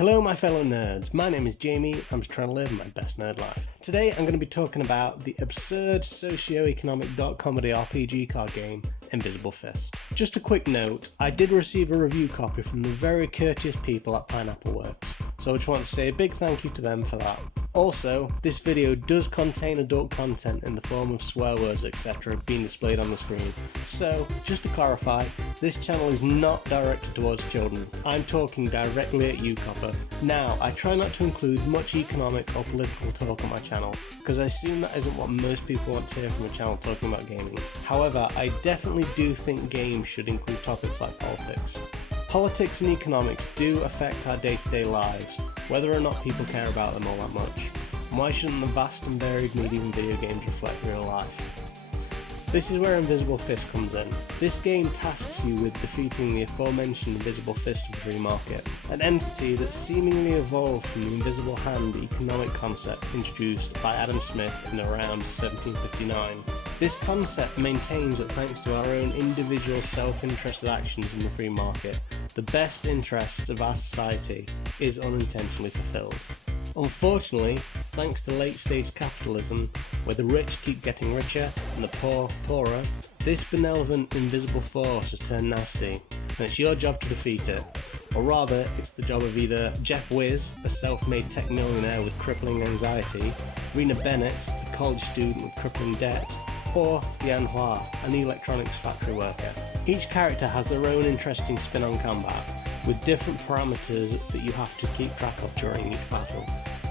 Hello my fellow nerds, my name is Jamie, I'm just trying to live my best nerd life. Today I'm going to be talking about the absurd socio-economic comedy RPG card game, Invisible Fist. Just a quick note, I did receive a review copy from the very courteous people at Pineapple Works, so I just want to say a big thank you to them for that. Also, this video does contain adult content in the form of swear words etc. being displayed on the screen, so just to clarify, this channel is not directed towards children. I'm talking directly at you, copper. Now, I try not to include much economic or political talk on my channel, because I assume that isn't what most people want to hear from a channel talking about gaming. However, I definitely do think games should include topics like politics. Politics and economics do affect our day-to-day lives, whether or not people care about them all that much. And why shouldn't the vast and varied medium of video games reflect real life? This is where Invisible Fist comes in. This game tasks you with defeating the aforementioned Invisible Fist of the free market, an entity that seemingly evolved from the invisible hand economic concept introduced by Adam Smith in around 1759. This concept maintains that thanks to our own individual self-interested actions in the free market, the best interests of our society is unintentionally fulfilled. Unfortunately, thanks to late stage capitalism, where the rich keep getting richer and the poor poorer, this benevolent invisible force has turned nasty, and it's your job to defeat it. Or rather, it's the job of either Jeff Wiz, a self-made tech millionaire with crippling anxiety, Rena Bennett, a college student with crippling debt, or Diane Hua, an electronics factory worker. Each character has their own interesting spin on combat, with different parameters that you have to keep track of during each battle.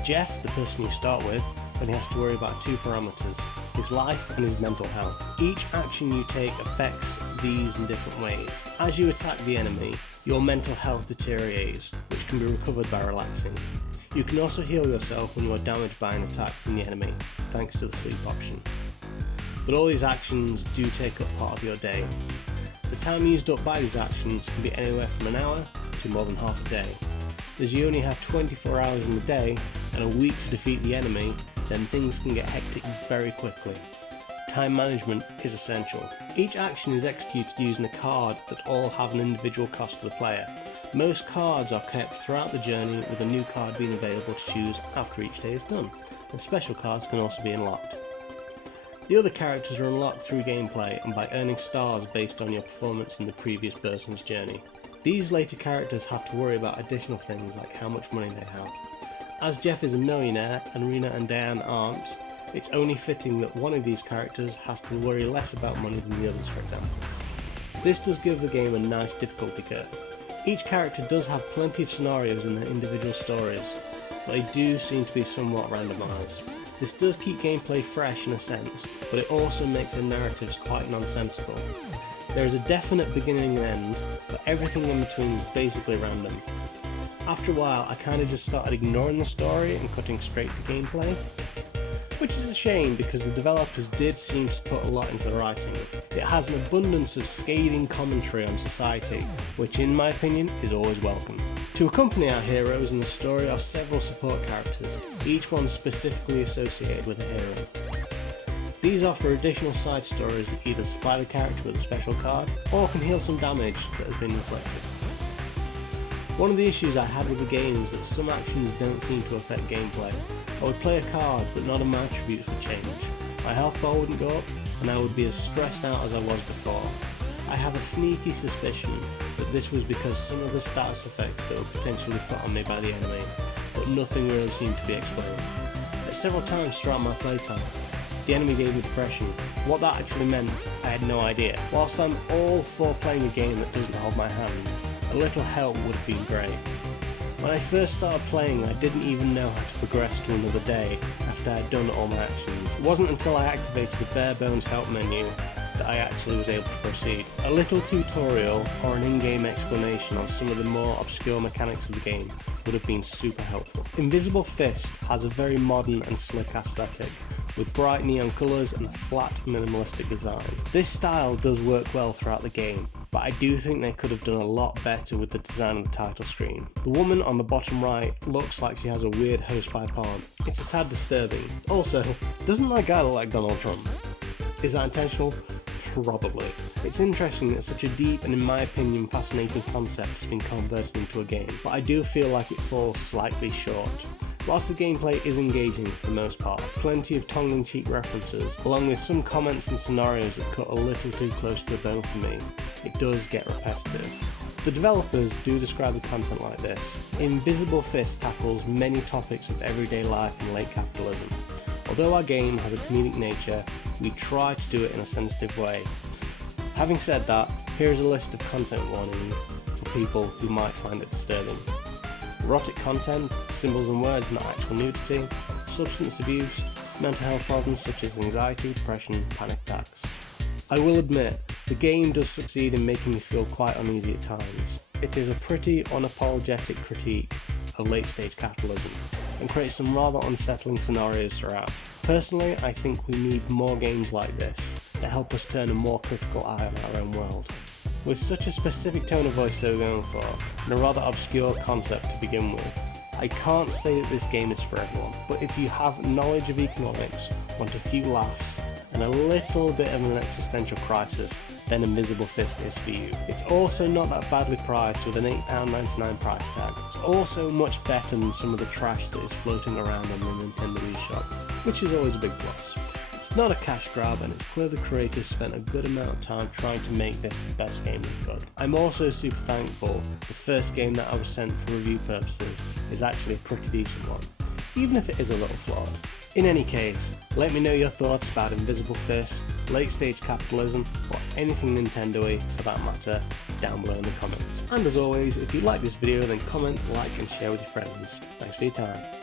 Jeff, the person you start with, only has to worry about two parameters, his life and his mental health. Each action you take affects these in different ways. As you attack the enemy, your mental health deteriorates, which can be recovered by relaxing. You can also heal yourself when you are damaged by an attack from the enemy, thanks to the sleep option. But all these actions do take up part of your day. The time used up by these actions can be anywhere from an hour to more than half a day. As you only have 24 hours in the day and a week to defeat the enemy, then things can get hectic very quickly. Time management is essential. Each action is executed using a card that all have an individual cost to the player. Most cards are kept throughout the journey, with a new card being available to choose after each day is done, and special cards can also be unlocked. The other characters are unlocked through gameplay and by earning stars based on your performance in the previous person's journey. These later characters have to worry about additional things like how much money they have. As Jeff is a millionaire and Rena and Diane aren't, it's only fitting that one of these characters has to worry less about money than the others, for example. This does give the game a nice difficulty curve. Each character does have plenty of scenarios in their individual stories, but they do seem to be somewhat randomised. This does keep gameplay fresh in a sense, but it also makes the narratives quite nonsensical. There is a definite beginning and end, but everything in between is basically random. After a while, I kinda just started ignoring the story and cutting straight to gameplay, which is a shame because the developers did seem to put a lot into the writing. It has an abundance of scathing commentary on society, which in my opinion is always welcome. To accompany our heroes in the story are several support characters, each one specifically associated with a hero. These offer additional side stories that either supply the character with a special card, or can heal some damage that has been inflicted. One of the issues I had with the game is that some actions don't seem to affect gameplay. I would play a card, but none of my attributes would change. My health bar wouldn't go up, and I would be as stressed out as I was before. I have a sneaky suspicion that this was because some of the status effects that were potentially put on me by the enemy, but nothing really seemed to be explained. At several times throughout my playtime, the enemy gave me depression. What that actually meant, I had no idea. Whilst I'm all for playing a game that doesn't hold my hand, a little help would have been great. When I first started playing, I didn't even know how to progress to another day after I had done all my actions. It wasn't until I activated the bare bones help menu that I actually was able to proceed. A little tutorial or an in-game explanation on some of the more obscure mechanics of the game would have been super helpful. Invisible Fist has a very modern and slick aesthetic, with bright neon colours and a flat minimalistic design. This style does work well throughout the game, but I do think they could have done a lot better with the design of the title screen. The woman on the bottom right looks like she has a weird hosepipe on. It's a tad disturbing. Also, doesn't that guy look like Donald Trump? Is that intentional? Probably. It's interesting that such a deep and, in my opinion, fascinating concept has been converted into a game, but I do feel like it falls slightly short. Whilst the gameplay is engaging for the most part, plenty of tongue-in-cheek references, along with some comments and scenarios that cut a little too close to the bone for me, it does get repetitive. The developers do describe the content like this: Invisible Fist tackles many topics of everyday life in late capitalism. Although our game has a comedic nature, we try to do it in a sensitive way. Having said that, here is a list of content warnings for people who might find it disturbing. Erotic content, symbols and words, not actual nudity, substance abuse, mental health problems such as anxiety, depression, panic attacks. I will admit, the game does succeed in making me feel quite uneasy at times. It is a pretty unapologetic critique of late stage capitalism, and creates some rather unsettling scenarios throughout. Personally, I think we need more games like this that help us turn a more critical eye on our own world. With such a specific tone of voice they were going for, and a rather obscure concept to begin with, I can't say that this game is for everyone, but if you have knowledge of economics, want a few laughs, and a little bit of an existential crisis, then Invisible Fist is for you. It's also not that badly priced with an £8.99 price tag. It's also much better than some of the trash that is floating around on the Nintendo eShop, which is always a big plus. It's not a cash grab, and it's clear the creators spent a good amount of time trying to make this the best game they could. I'm also super thankful the first game that I was sent for review purposes is actually a pretty decent one, even if it is a little flawed. In any case, let me know your thoughts about Invisible Fist, Late Stage Capitalism, or anything Nintendo-y for that matter, down below in the comments. And as always, if you like this video then comment, like and share with your friends. Thanks for your time.